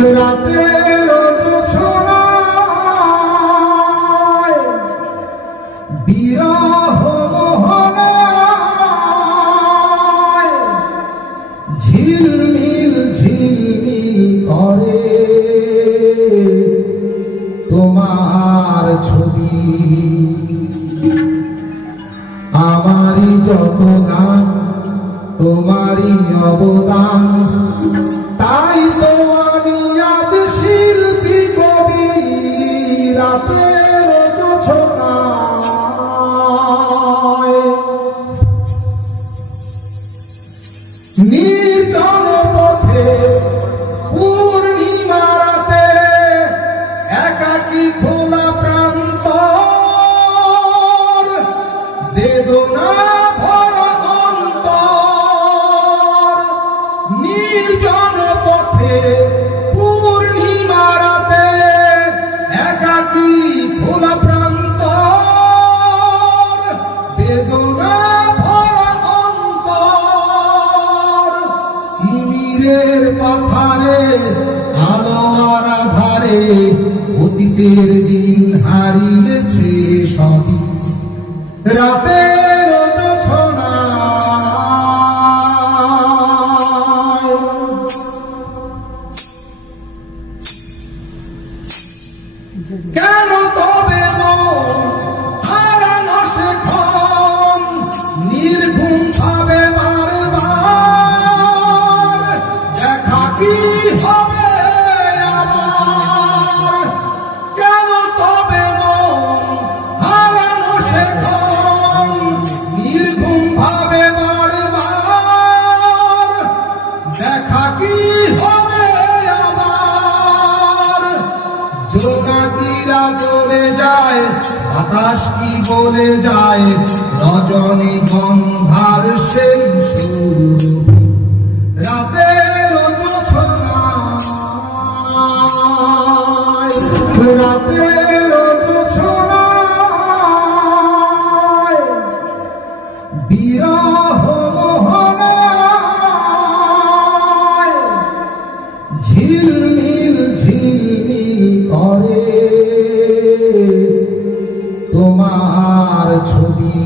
রাতের জোছনায় বিরহ মোহনায় ঝিলমিল ঝিলমিল করে তোমার ছবি। আমারই যত গান তোমারই অবদান, তাই তো আমি আজ শিল্পী কবি। রাতের জোছনায় নির্জন পথে পূর্ণিমা রাতে একাকী খোলা প্রান্তর, বেদনা ভরা অন্তর। নির্জন পথে পূর্ণিমা রাতে একাকী খোলা প্রান্তর, বেদনা ভরা অন্তর। তিমিরের পাথারে আলো আর আধারে অতীতের দিন হারিয়েছে সবই। রাতের জোছনায় কেন তবে হারানো সেক্ষণ নির্ঘুম ভাবে বারবার? দেখা কি হবে আবার? কেন তবে হারানো সেক্ষণ নির্ঘুম ভাবে বারবার? দেখা কি হবে আবার? জোনাকিরা চলে যায়, বাতাস কি বলে যায়, রজনী গন্ধার সেই সুর। রাতের জোছনায় রাতের জোছনায় বিরহ মোহনায় ঝিলমিল ঝিলমিল করে তোমার ছবি।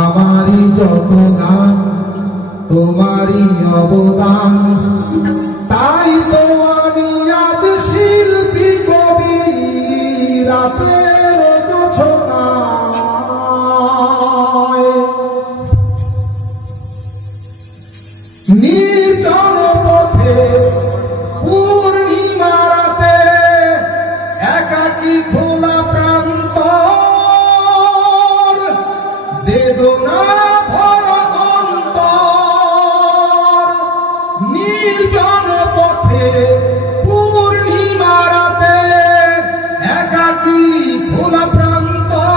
আমারই যত গান তোমারই অবদান, তাই তো আমি আজ শিল্পী কবি। রাতের জোছনায় নির্জন পথে পূর্ণিমা রাতে একাকী খোলা প্রান্তর, বেদনা ভরা অন্তর। নির্জন পথে পূর্ণিমা রাতে একাকী খোলা প্রান্তর,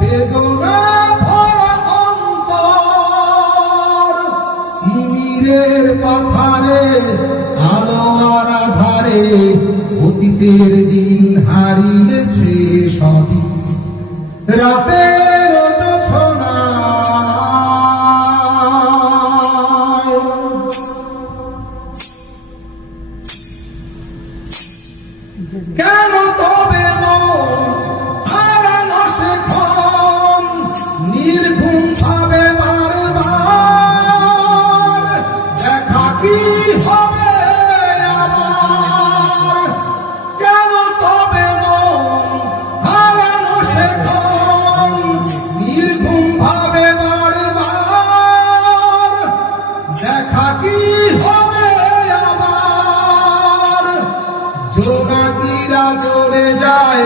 বেদনা ভরা অন্তর। তিমিরের পাথারে আলো আর আধারে অতীতের দিন হারিয়েছে সবই। রাতের জোছনায় কেন তবে হারানো সেক্ষণ নির্ঘুম ভাবে বারবার? দেখা কি হবে আবার? কেন তবে হারানো সেক্ষণ নির্ঘুম ভাবে বারবার? দেখা কি হবে আবার? জোনাকিরা চলে যায়,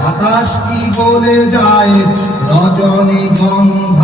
বাতাস কি বলে যায়, রজনী গন্ধ